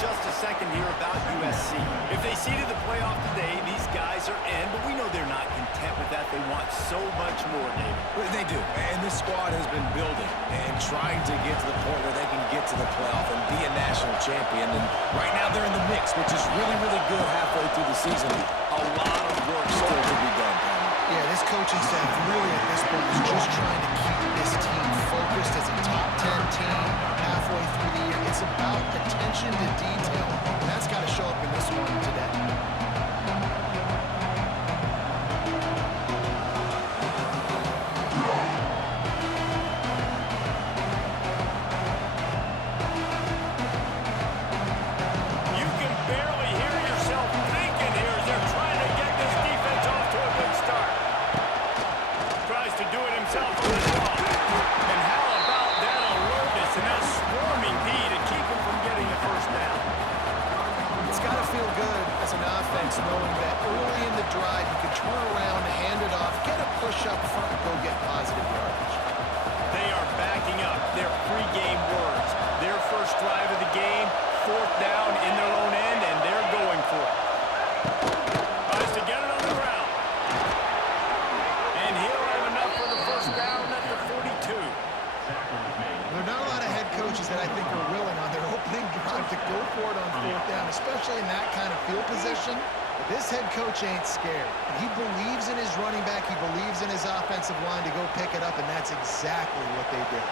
just a second here about USC. If they seeded the playoff today, these guys are in, but we know they're not content with that. They want so much more, David. They do, and this squad has been building and trying to get to the point where they can get to the playoff and be a national champion. And right now they're in the mix, which is really, really good halfway through the season. A lot of work still to be done. Yeah, this coaching staff really at this point is just trying to keep this team focused as a top 10 team halfway through the year. It's about attention to detail, and that's got to show up in this one today. You can barely hear yourself thinking here as they're trying to get this defense off to a good start. Tries to do it himself on the draw. And how about that alertness and that swarming D to keep him from getting the first down? It's got to feel good as an offense knowing that early in the drive you can turn around, hand it off, get a push up front, and go get positive yardage. They are backing up their pregame words. Their first drive of the game, fourth down in their own end, and they're going for it. Tries to get it on the ground. And he'll have enough for the first down at the 42. There are not a lot of head coaches that I think are willing on their opening drive to go for it on fourth down, especially in that kind of field position. But this head coach ain't scared. He believes in his running back. He believes in his offensive line to go pick it up, and that's exactly what they did.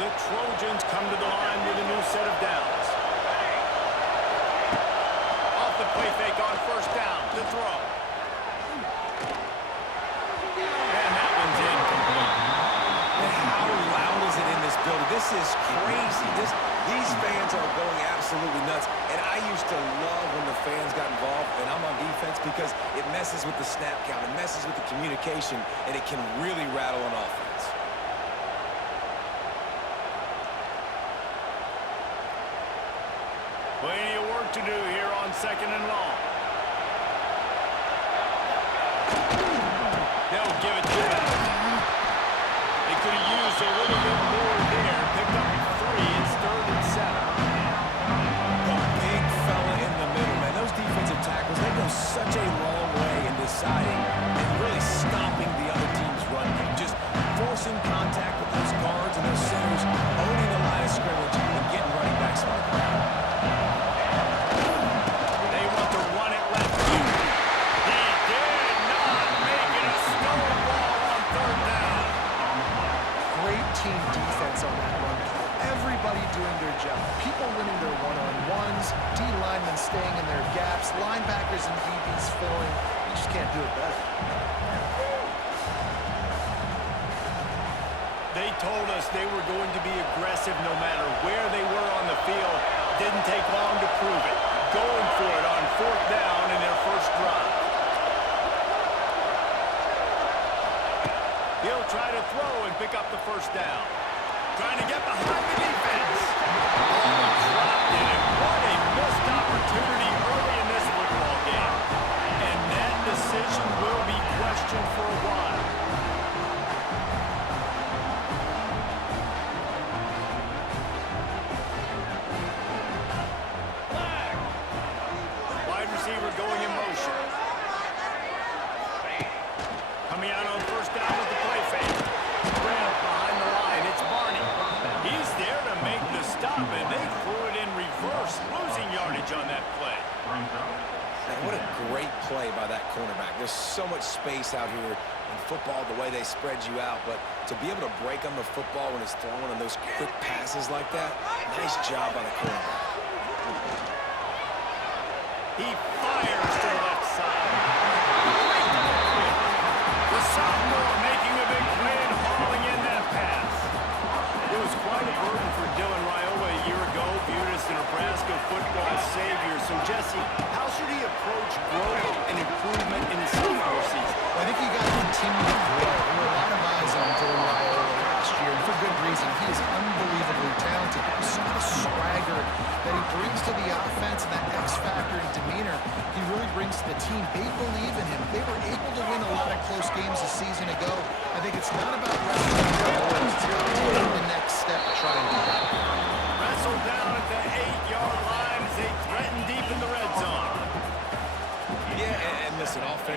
The Trojans come to the line with a new set of downs. Off the play fake on first down. The throw. And that one's incomplete. And how loud is it in this building? This is crazy. These fans are going absolutely nuts. And I used to love when the fans got involved, and I'm on defense, because it messes with the snap count. It messes with the communication, and it can really rattle an offense. Plenty of work to do here on second and long. They'll give it to them. They could have used a little bit more there. Picked up 3. It's 3rd and 7. The big fella in the middle, man. Those defensive tackles, they go such a long way in deciding and really stopping the other team's run game. Just forcing contact with those guards and those centers, owning the line of scrimmage, and getting running backs on the ground. They want to run it left. He did not make it a snowball on 3rd down. Great team defense on that run. Everybody doing their job. People winning their one-on-ones, D-linemen staying in their gaps, linebackers and DBs filling. You just can't do it better. They told us they were going to be aggressive no matter where they were on the field. Didn't take long to prove it. Going for it on 4th down in their first drive. He'll try to throw and pick up the first down. Trying to get behind the defense. Dropped it, and what a missed opportunity early in this football game. And that decision will be questioned for a while. Wide receiver going in motion. Coming out on first down with the play fake. Grant behind the line. It's Barney. He's there to make the stop, and they threw it in reverse, losing yardage on that play. Man, what a great play by that cornerback. There's so much space out here in football, the way they spread you out, but to be able to break on the football when it's thrown on those quick passes like that, nice job by the cornerback. He fires to the left side. The sophomore making a big play and hauling in that pass. It was quite a burden for Dylan Raiola a year ago, viewed as the Nebraska football savior. So, Jesse, how should he approach growth and improvement in his sophomore season? I think you got to continue to grow. There were a lot of eyes on Dylan Raiola last year, and for good reason. He is unbelievably talented. There's some of the swagger that he brings to the offense and that X factor and demeanor he really brings to the team. They believe in him. They were able to win a lot of close games a season ago. I think it's not about wrestling their goals. It's about taking the next step to try and do that. Wrestled down at the 8-yard line as they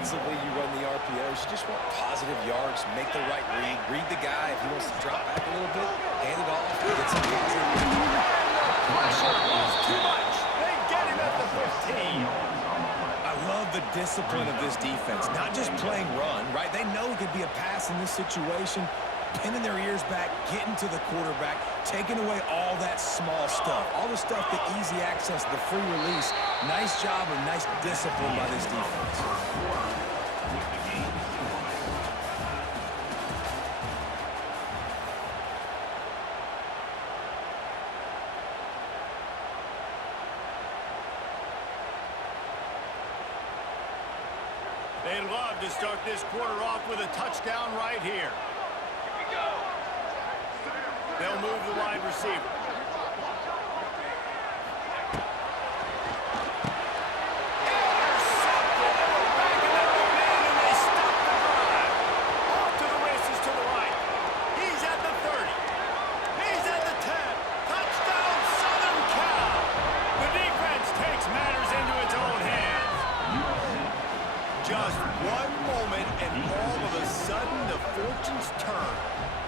Offensively, you run the RPOs. You just want positive yards, make the right read the guy. If he wants to drop back a little bit, hand it off, get some positive. Pressure is too much. They get him at the 15. I love the discipline of this defense. Not just playing run, right? They know it could be a pass in this situation. Pinning their ears back, getting to the quarterback, taking away all that small stuff. All the stuff, the easy access, the free release. Nice job and nice discipline by this defense. They'd love to start this quarter off with a touchdown right here. They'll move the wide receiver. Intercepted. They were back in their own end, and they stopped the drive. Off to the races to the right. He's at the 30. He's at the 10. Touchdown, Southern Cal. The defense takes matters into its own hands. Just one moment, and all of a sudden, the fortunes turn.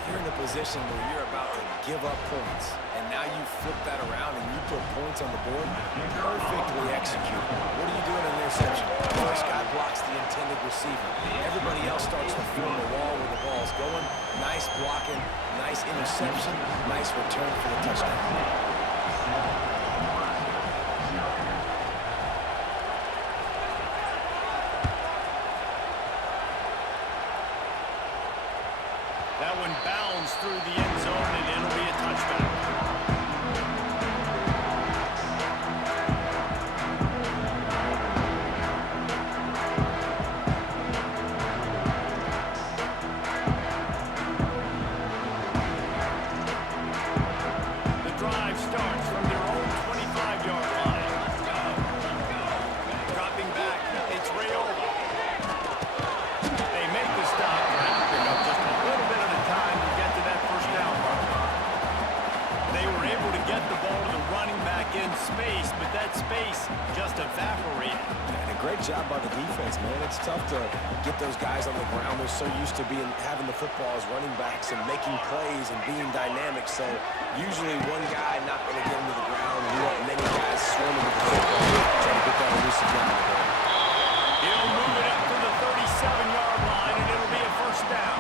You're in a position where you're about to give up points, and now you flip that around and you put points on the board. Perfectly executed. What are you doing in an interception? First guy blocks the intended receiver. Everybody else starts to form the wall where the ball's going. Nice blocking, nice interception, nice return for the touchdown. That one bounds through the end zone, and it'll be a touchback. The drive starts from their own 25-yard line. Dropping back, it's Rayola. They make the stop, trying to pick up just a little bit of the time to get to that first down marker. They were able to get the ball to the running back in space, but that space just evaporated. And a great job by the defense, man. It's tough to get those guys on the ground. They're so used to having the football as running backs and making plays and being dynamic. So usually one guy not going to get him to the ground. We want many guys swarming with the football, trying to get that elusive guy on the ground. He'll move it up to the 37-yard line, and it'll be a first down.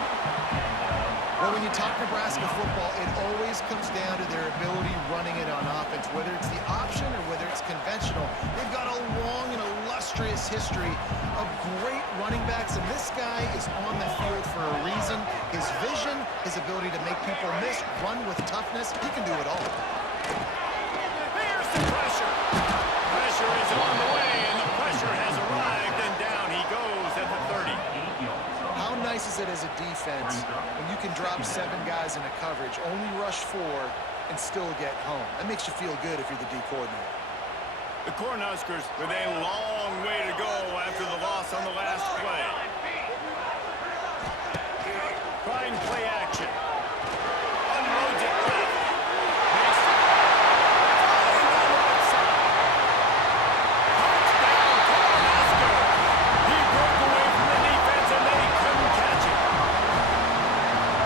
Well, when you talk Nebraska football, it always comes down to their ability running it on offense, whether it's the option or whether it's conventional. They've got a long and illustrious history of great running backs, and this guy is on the field for a reason. His vision, his ability to make people miss, run with toughness, he can do it all. Here's the pressure. Pressure is on the way, and the pressure has arrived, and down he goes at the 30. How nice is it as a defense when you can drop 7 guys into coverage, only rush 4, and still get home? That makes you feel good if you're the D coordinator. The Cornhuskers with a long way to go after the loss on the last play. Trying play action. Unloads it left. Makes it. Flying on the right side. Touchdown, Cornhusker. He broke away from the defense, and they couldn't catch him.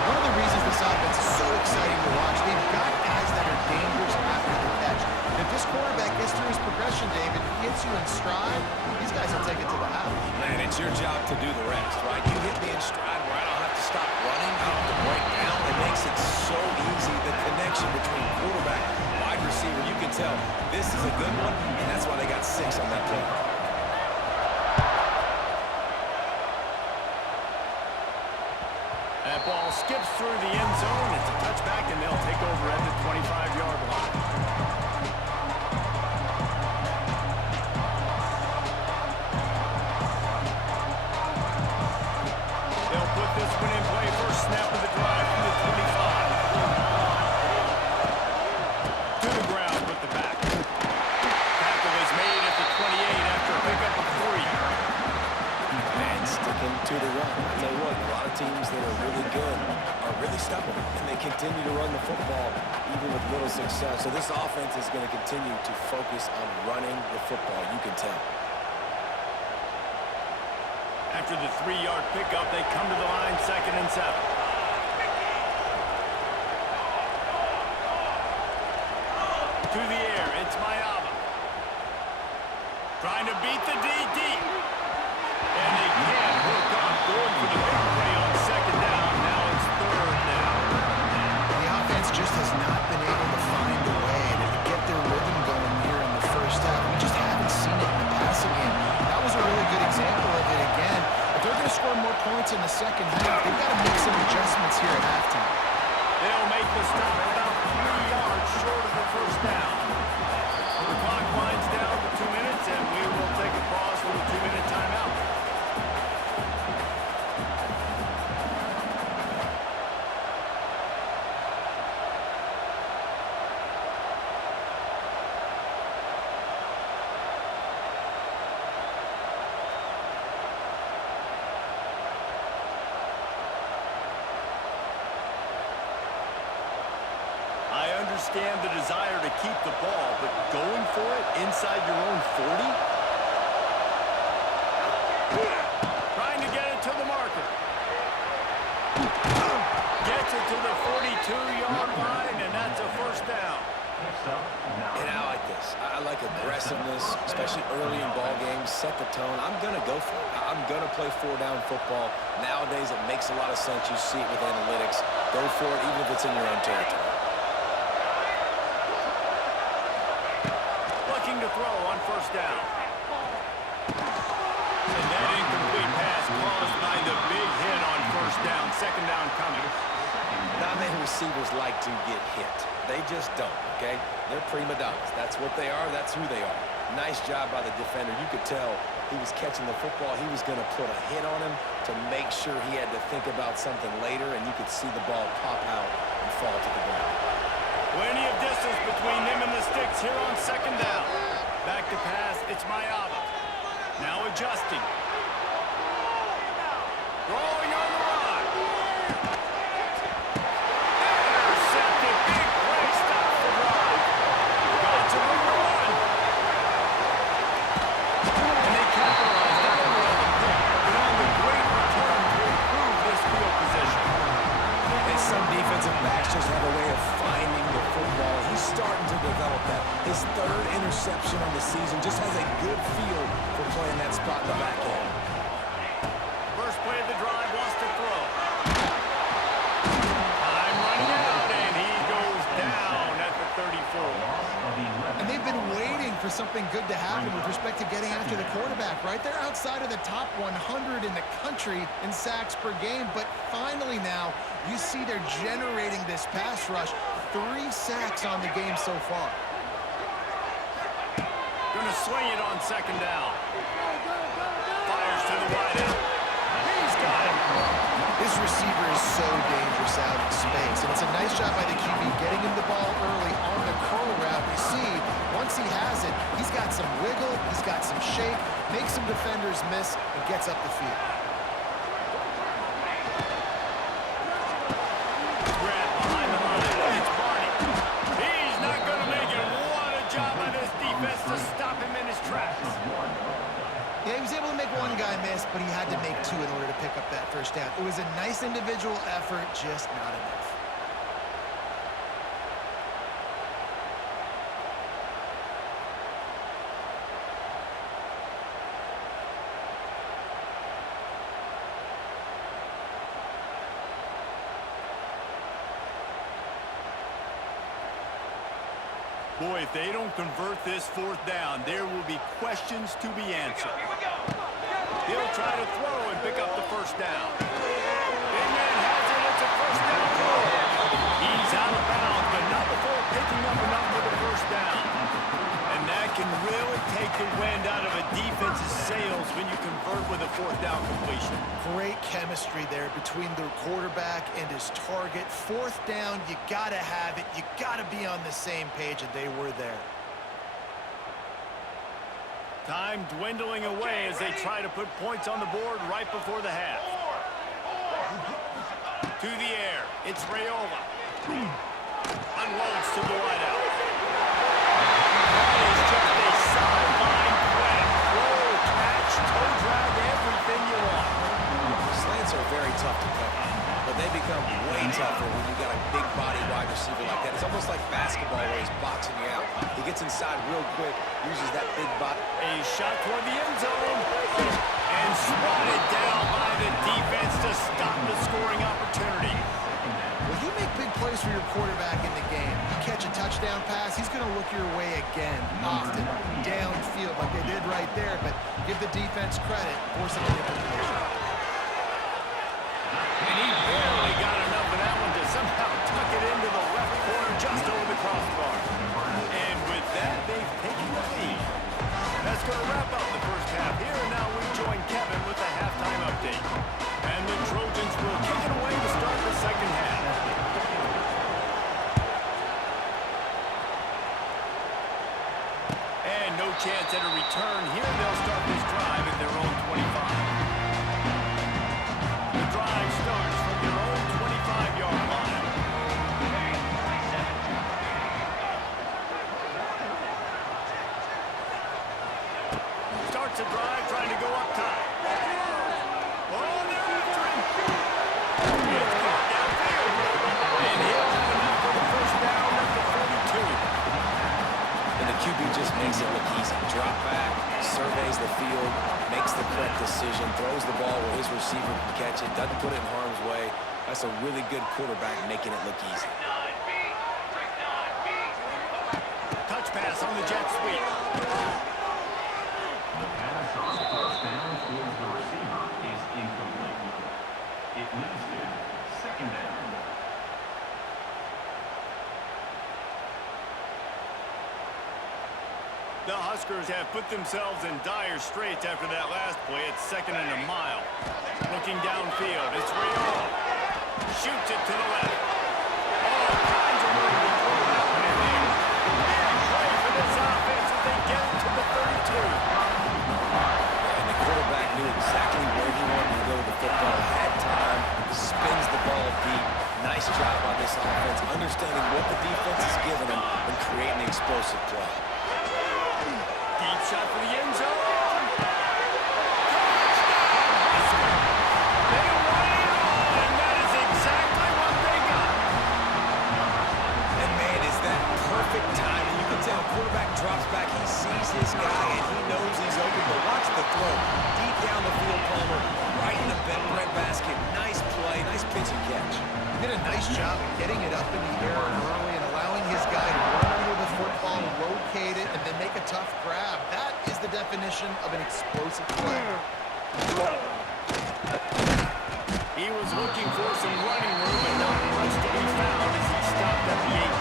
One of the reasons this offense is so exciting to watch, they've got guys that are dangerous after the catch. And if this quarterback gets through his progression, David, he hits you in stride, these guys will take it to the house. Man, it's your job to do the rest, right? You hit me in stride where I don't have to stop running, I don't have to break down. It makes it so easy. The connection between quarterback and wide receiver, you can tell this is a good one, and that's why they got 6 on that play. That ball skips through the end zone. It's a touchback, and they'll take over at the 25-yard line. They'll put this one in play. First snap of the drive from the 25. To the ground with the back. Tackle is made at the 28 after a pickup of 3. And sticking to the run. I tell you what, a lot of teams that are really good are really stubborn, and they continue to run the football even with little success. So this offense is going to continue to focus on running the football. You can tell. After the 3-yard pickup, they come to the line, 2nd and 7. To the air, it's Mayava. Trying to beat the DD. And they can't hook up, going for the big play on 2nd down. Now it's 3rd down. The offense just has not been able to find a way to get their rhythm going here in the first half. We just haven't seen it in the passing game. That was a really good example of it again. If they're going to score more points in the second half, they've got to make some adjustments here at halftime. They'll make the stop about 3 yards short of the first down. The clock winds down to 2 minutes, and we will take a pause for the 2-minute timeout. I understand the desire to keep the ball, but going for it inside your own 40? Trying to get it to the marker. Gets it to the 42-yard line, and that's a first down. And I like this. I like aggressiveness, especially early in ball games. Set the tone. I'm going to go for it. I'm going to play 4-down football. Nowadays, it makes a lot of sense. You see it with analytics. Go for it, even if it's in your own territory. To throw on first down. And that incomplete pass caused by the big hit on first down. 2nd down coming. Not many receivers like to get hit. They just don't, okay? They're prima donnas. That's what they are. That's who they are. Nice job by the defender. You could tell he was catching the football. He was going to put a hit on him to make sure he had to think about something later, and you could see the ball pop out and fall to the ground. Plenty of distance between them and the sticks here on 2nd down. Back to pass, it's Mayava. Now adjusting. Throwing on the run. Intercepted, big play, stop the drive. Got to win the run. And they capitalized not only on the pick, but on the great return to improve this field position. And some defensive backs just have a way of finding the football. He's starting to develop that. His 3rd interception on the season just has a good feel for playing that spot in the back end. First play of the drive, wants to throw. Time running out, and he goes down at the 34. And they've been waiting for something good to happen with respect to getting after the quarterback, right? They're outside of the top 100 in the country in sacks per game, but finally now you see they're generating this pass rush. 3 sacks on the game so far. Gonna swing it on 2nd down. Fires to the wideout. He's got it. This receiver is so dangerous out in space, and it's a nice job by the QB getting him the ball early on the curl route. You see, once he has it, he's got some wiggle, he's got some shake, makes some defenders miss, and gets up the field. Grab behind the line. It's Barney. He's not gonna make it. What a job by this defense to stop him in his tracks. Yeah, he was able to make one guy miss, but he had to make 2 in order to pick up that first down. It was a nice individual effort, just not enough. Boy, if they don't convert this 4th down, there will be questions to be answered. He'll try to throw and pick up the first down. Big man has it. It's a first down goal. He's out of bounds, but not before picking up enough for the first down. And that can really take the wind out of a defense's sails when you convert with a 4th down completion. Great chemistry there between the quarterback and his target. 4th down, you got to have it. You got to be on the same page, and they were there. Time dwindling away as they try to put points on the board right before the half. To the air, it's Rayola. Unloads to the wideout. That is just a sideline play. Throw, catch, toe drag, everything you want. uses that big body. A shot toward the end zone. And swatted down by the defense to stop the scoring opportunity. Well, you make big plays for your quarterback in the game. You catch a touchdown pass, he's going to look your way again, often downfield like they did right there, but give the defense credit, force them into completion. And he barely got enough of that one to somehow tuck it into the left corner just over the crossbar. And with that, they've taken the lead. That's going to wrap up the first half here, and now we join Kevin with the halftime update. And the Trojans will kick it away to start the second half. And no chance at a return here. They'll start this drive at their own 25. The drive starts from their own 25-yard line. Starts the drive trying to go up top. Oh, they're after him. It's caught downfield. And he'll have enough for the first down at the 42. And the QB just makes it look easy. Drop back, surveys the field, makes the correct decision, throws the ball where his receiver can catch it, doesn't put it in harm's way. That's a really good quarterback making it look easy. Touch pass on the jet sweep. The pass on the first down towards the receiver is incomplete. It moves to second down. The Huskers have put themselves in dire straits after that last play. It's second and a mile. Looking downfield, it's way off. Shoots it to the left. All kinds of room to throw that one in there. Big play for this offense as they get it to the 32. And the quarterback knew exactly where he wanted to go with the football, had time, spins the ball deep. Nice job on this offense, understanding what the defense is giving them and creating the explosive play. Deep shot for the end zone. They won it all, and that is exactly what they got. And man, is that perfect timing. You can tell quarterback drops back, he sees his guy, and he knows he's open, but watch the throw. Deep down the field, Palmer, right in the breadbasket. Nice play, nice pitch and catch. He did a nice job of getting it up in the air early and allowing his guy to run under the football, locate it, and then make a tough grab. That is the definition of an explosive play. He was looking for some running room, but not much to be found as he stopped at the 18.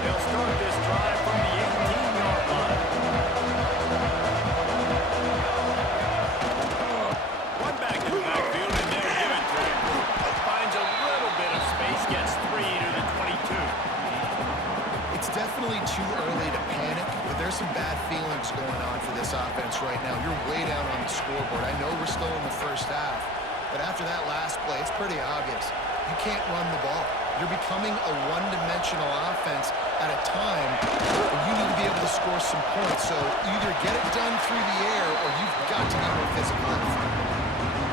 They'll start this drive from the 18-yard line. One back in the backfield, and they'll give it to him. Finds a little bit of space, gets 3 to the 22. It's definitely too early to panic, but there's some bad feelings going on for this offense right now. You're way down on the scoreboard. I know we're still in the first half, but after that last play, it's pretty obvious. You can't run the ball. You're becoming a one-dimensional offense at a time when you need to be able to score some points. So either get it done through the air or you've got to be more physical up front.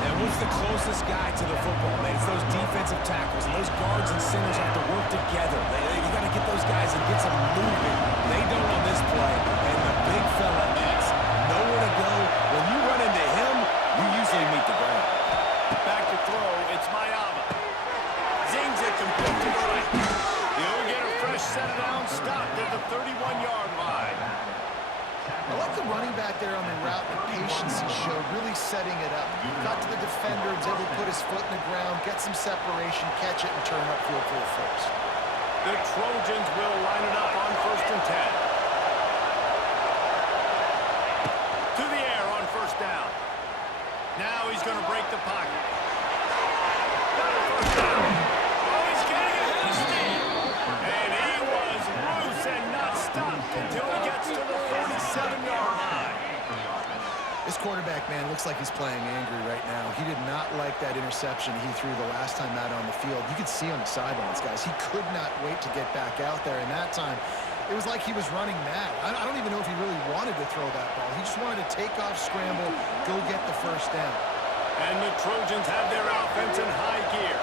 And what's the closest guy to the football, man? It's those defensive tackles, and those guards and centers have to work together. You got to get those guys and get some movement. They don't on this play, and the big fella is nowhere to go. When you run into him, you usually meet the ground. Back to throw, it's Mayava. Zings it complete to the right. He'll get a fresh set down, stopped at the 31-yard line. I like the running back there on the route, the patience he showed, really setting it up. Got to the defender, was able to put his foot in the ground, get some separation, catch it, and turn upfield for the first. The Trojans will line it up on 1st and 10. To the air on 1st down. Now he's going to break the pocket. Got a 1st down. Oh, he's getting ahead of steam. And he was loose and not stopped until he gets to the 47-yard line. This quarterback, man, looks like he's playing angry right now. He did not like that interception he threw the last time out on the field. You could see on the sidelines, guys. He could not wait to get back out there, and that time it was like he was running mad. I don't even know if he really wanted to throw that ball. He just wanted to take off, scramble, go get the 1st down. And the Trojans have their offense in high gear.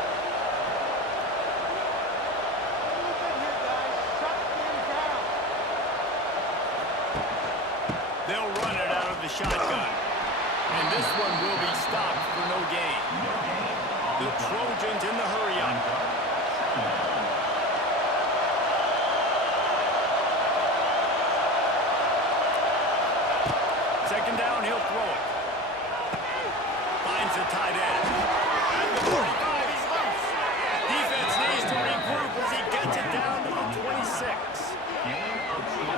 They'll run it out of the shotgun. And this one will be stopped for no gain. The Trojans in the hurry-up. Second down, he'll throw it. Finds the tight end. At the 45, he's loose. Defense needs to regroup as he gets it down to the 26.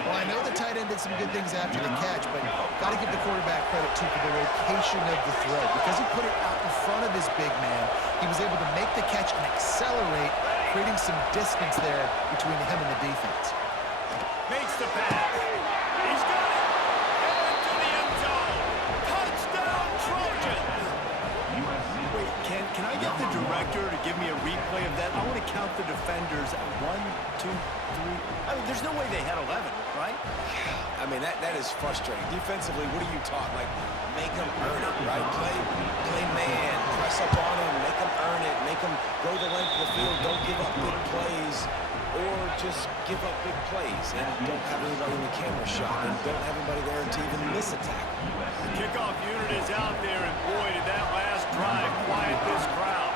Well, I know the tight end did some good things after the catch, but got to give the quarterback credit, too, for the location of the throw. Because he put it out in front of his big man, he was able to make the catch and accelerate, creating some distance there between him and the defense. Makes the pass. He's got it. Into the end zone. Touchdown, Trojans. Wait, can I get the director to give me a replay of that? I want to count the defenders at 1, 2, 3. I mean, there's no way they had 11, right? I mean, that is frustrating. Defensively, what are you taught? Like, make them earn it, right? Play man, press up on them, make them earn it, make them go the length of the field, don't give up big plays, or just give up big plays and don't have anybody in the camera shot and don't have anybody there to even miss a tackle. The kickoff unit is out there, and boy, did that last drive quiet this crowd.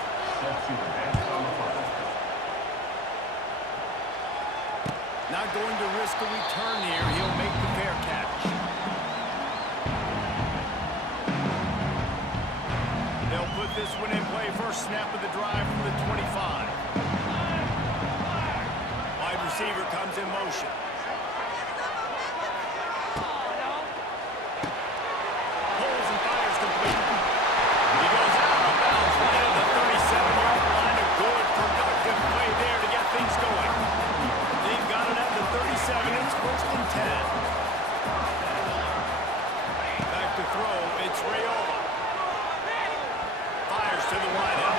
Not going to risk a return here. He'll make the fair catch. They'll put this one in play. First snap of the drive from the 25. Wide receiver comes in motion. Pulls and fires complete. He goes out of bounds right at the 37-yard line. A good, productive play there to get things going. They've got it at the 37. It's first and 10. Back to throw. It's Rayola. Fires to the wideout.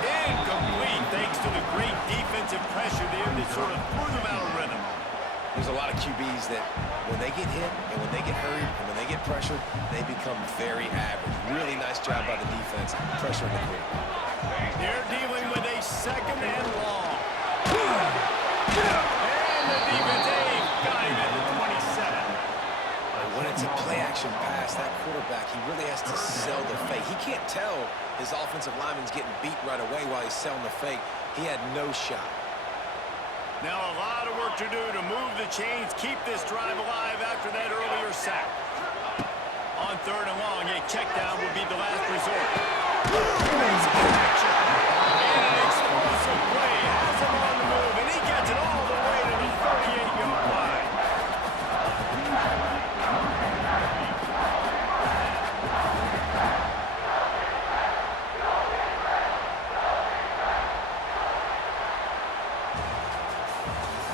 Incomplete thanks to the great defensive pressure there that sort of threw them out of rhythm. There's a lot of QBs that when they get hit and when they get hurried and when they get pressured, they become very average. Really nice job by the defense pressuring the quarterback. They're dealing with a second and long. And the defense got him at the 27. When it's a play-action pass, that quarterback, he really has to sell the fake. He can't tell his offensive lineman's getting beat right away while he's selling the fake. He had no shot. Now a lot of work to do to move the chains, keep this drive alive after that earlier sack. On third and long, a check down would be the last resort. Makes a connection. And an explosive play has him on the move, and he gets it all the way to the 38-yard line.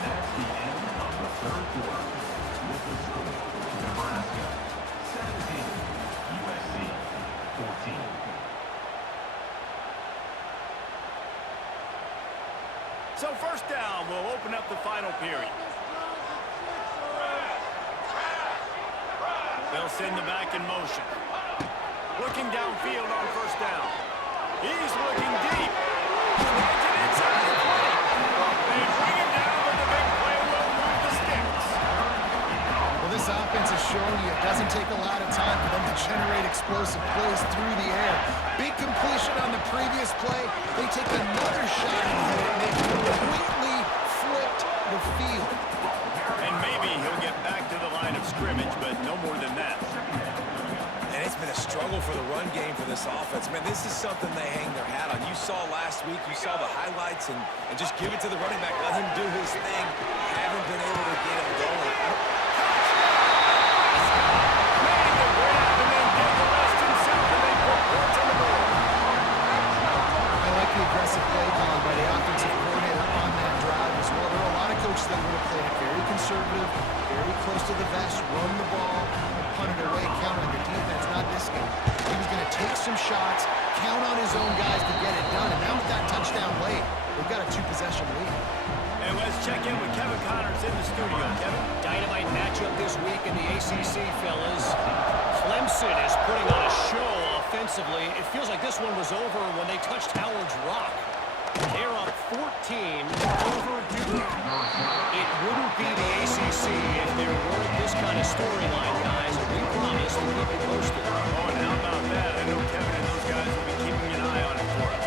That's the end of the third quarter. With the score, Nebraska 17, USC 14. So first down will open up the final period. They'll send the back in motion. Looking downfield on first down. He's looking deep. Slides it inside the play. They bring him down, but the big play will move the sticks. Well, this offense is showing you it doesn't take a lot of time for them to generate explosive plays through the air. Big completion on the previous play. They take another shot and hit it, and they completely flipped the field. And maybe he'll get back to the line of scrimmage, but no more than that. And it's been a struggle for the run game for this offense. Man, this is something they hang their hat on. You saw last week, you saw the highlights, and just give it to the running back. Let him do his thing. Haven't been able to get him going. Made the grab and then did the rest himself, and they put points on the board. I like the aggressive play call by the offensive coordinator on that drive as well. There are a lot of coaches that would have played it very conservative, very close to the vest, run the ball, and punt it away, count on your defense. Not this game. He was going to take some shots, count on his own guys to get it done, and now with that touchdown late, they've got a two-possession lead. And let's check in with Kevin Connors in the studio. Kevin? Dynamite matchup this week in the ACC, fellas. Clemson is putting on a show offensively. It feels like this one was over when they touched Howard's Rock. They're up 14 over Duke. It wouldn't be the ACC if there weren't this kind of storyline, guys, and we promise to keep you posted. Oh, and how about that? I know Kevin and those guys will be keeping an eye on it for us.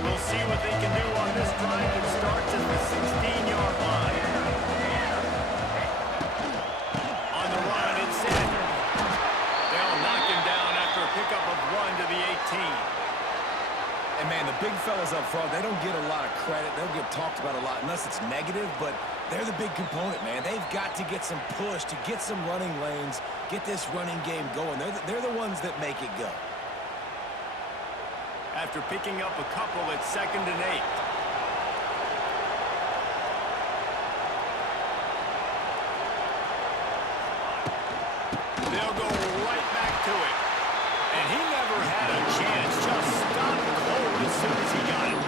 We'll see what they can do on this drive that starts at the 16-yard line. On the run, it's Sanders. They'll knock him down after a pickup of 1 to the 18. And, man, the big fellas up front, they don't get a lot of credit. They don't get talked about a lot unless it's negative, but they're the big component, man. They've got to get some push, to get some running lanes, get this running game going. They're the ones that make it go. After picking up a couple at 2nd and 8. They'll go right back to it. And he never had a chance. Just stopped cold as soon as he got it.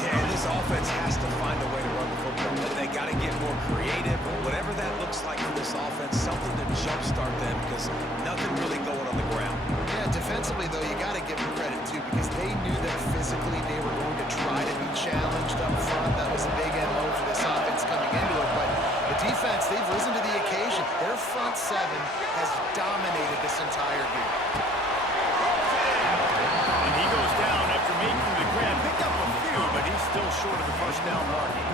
Yeah, and this offense has to find a way to run the football. They got to get more creative, or whatever that looks like for this offense, something to jumpstart them, because nothing really going on the ground. Yeah, defensively, though, you got to give them credit, too, because they knew that physically they were going to try to be challenged up front. That was a big MO for this offense coming into it. But the defense, they've risen to the occasion. Their front seven has dominated this entire game. And he goes down after making the grab. Picked up a few, but he's still short of the first down marking.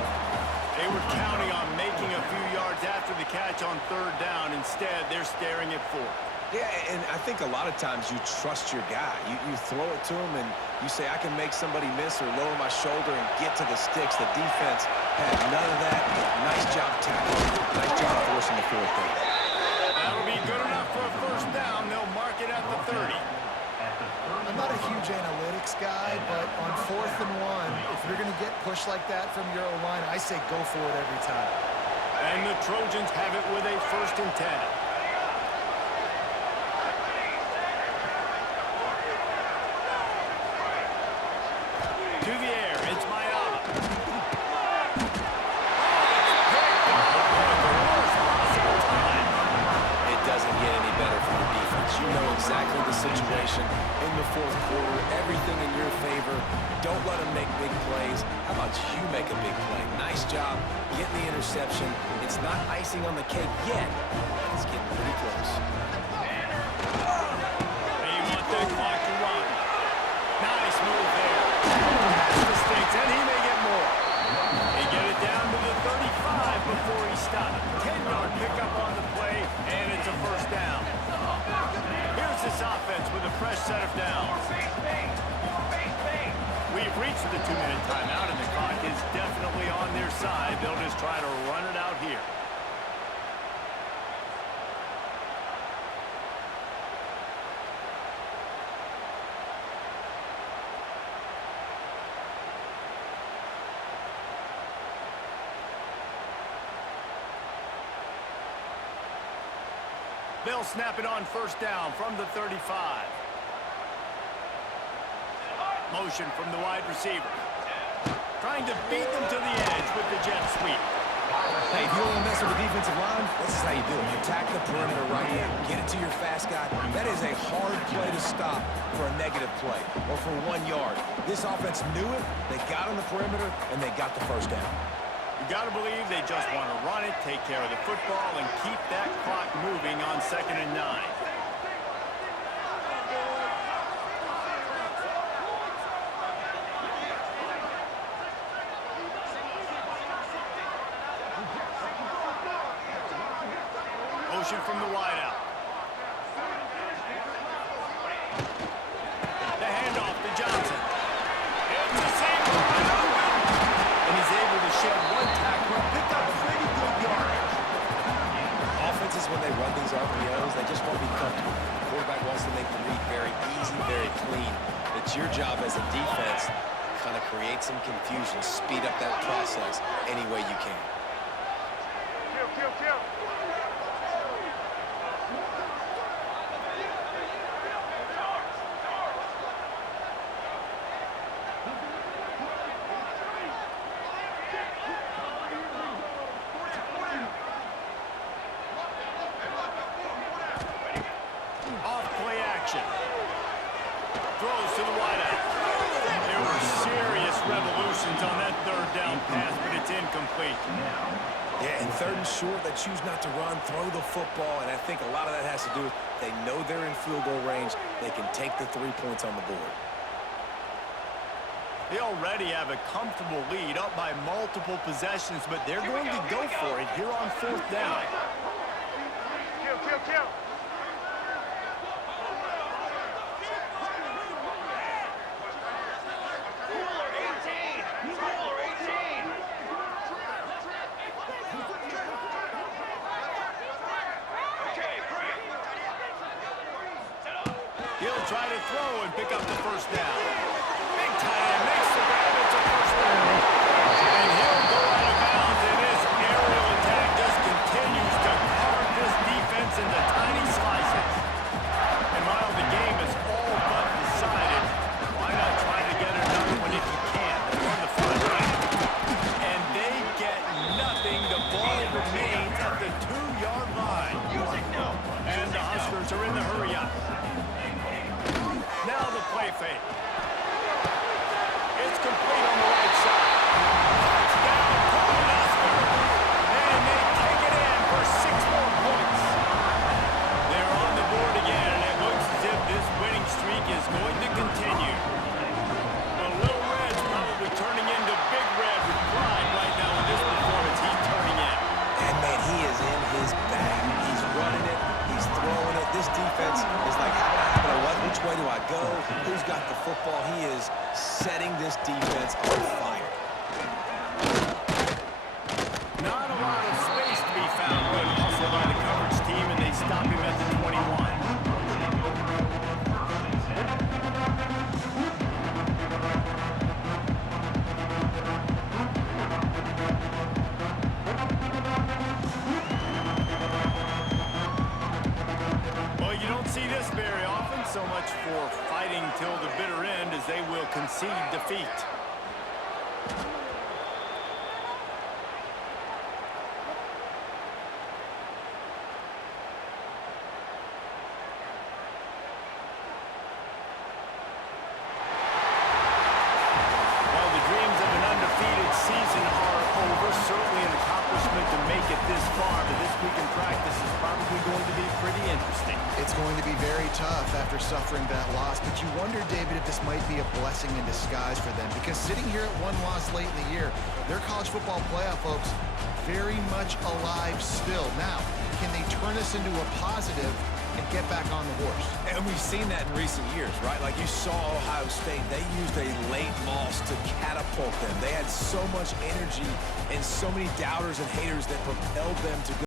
They were counting on making a few yards after the catch on 3rd down. Instead, they're staring at 4th. Yeah, and I think a lot of times you trust your guy. You throw it to him, and you say, I can make somebody miss or lower my shoulder and get to the sticks. The defense had none of that. Nice job tackling. Nice job forcing the 4th down. That'll be good enough for a first down. They'll mark it at the 30. I'm not a huge analytics guy, but on 4th and 1, if you're going to get pushed like that from your O-line, I say go for it every time. And the Trojans have it with a 1st and 10. To the air, it's Mayala. It doesn't get any better for the defense. You know exactly the situation in the 4th quarter. Everything in your favor. Don't let them make big plays. How about you make a big play? Nice job getting the interception. It's not icing on the cake yet, but it's getting pretty close. They want that clock to run. Nice move there. Pass the sticks, and he may get more. They get it down to the 35 before he stopped. 10-yard pickup on the play, and it's a first down. Here's this offense with a fresh set of downs. We've reached the 2-minute timeout, and the clock is definitely on their side. They'll just try to run it out here. They'll snap it on first down from the 35. Motion from the wide receiver. Trying to beat them to the edge with the jet sweep. Hey, if you don't want to mess with the defensive line, this is how you do it. You attack the perimeter right in. Get it to your fast guy. That is a hard play to stop for a negative play or for 1 yard. This offense knew it. They got on the perimeter, and they got the first down. You got to believe they just want to run it, take care of the football, and keep that clock moving on 2nd and 9. Motion from the wideout. The handoff to Johnson. It's the same wide open. And he's able to shed 1 tackle and pick up pretty good yardage. Offenses, when they run these RPOs, they just won't be comfortable. The quarterback wants to make the read very easy, very clean. It's your job as a defense to kind of create some confusion, speed up that process any way you can. pass, but it's incomplete. Yeah, and third and short, they choose not to run, throw the football, and I think a lot of that has to do with they know they're in field goal range. They can take the 3 points on the board. They already have a comfortable lead up by multiple possessions, but they're going to go for it here on 4th down. Kill. He'll try to throw and pick up the 1st down. Big tight end makes the grab. It's a 1st down. And he'll go out of bounds, and his aerial attack just continues to carve this defense into tiny slices. And while the game is all but decided, why not try to get another one if you can? On the front right. And they get nothing. The ball remains at the 2-yard line. And the Huskers are in the hurry-up. Now the play fake. It's complete on the right side. Touchdown, Huskers. And they take it in for 6 more points. They're on the board again, and it looks as if this winning streak is going to continue. The Little Red's probably turning into Big Red with pride right now in this performance he's turning in. And, man, he is in his bag. He's running it. He's throwing it. This defense is like, how do I what? Which way do I go? Who's got the football? He is setting this defense on fire. Not a lot of space to be found. Good hustle by the coverage team, and they stop him at the 21. Well, you don't see this very often. So much for fighting till the bitter end as they will concede defeat. Season are over. Certainly an accomplishment to make it this far, but this week in practice is probably going to be pretty interesting. It's going to be very tough after suffering that loss, but you wonder, David, if this might be a blessing in disguise for them, because sitting here at 1 loss late in the year, their college football playoff hopes very much alive still. Now, can they turn this into a positive and get back on the horse? And we've seen that in recent years, right? Like you saw Ohio State, they used a late loss to catapult them. They had so much energy and so many doubters and haters that propelled them to go.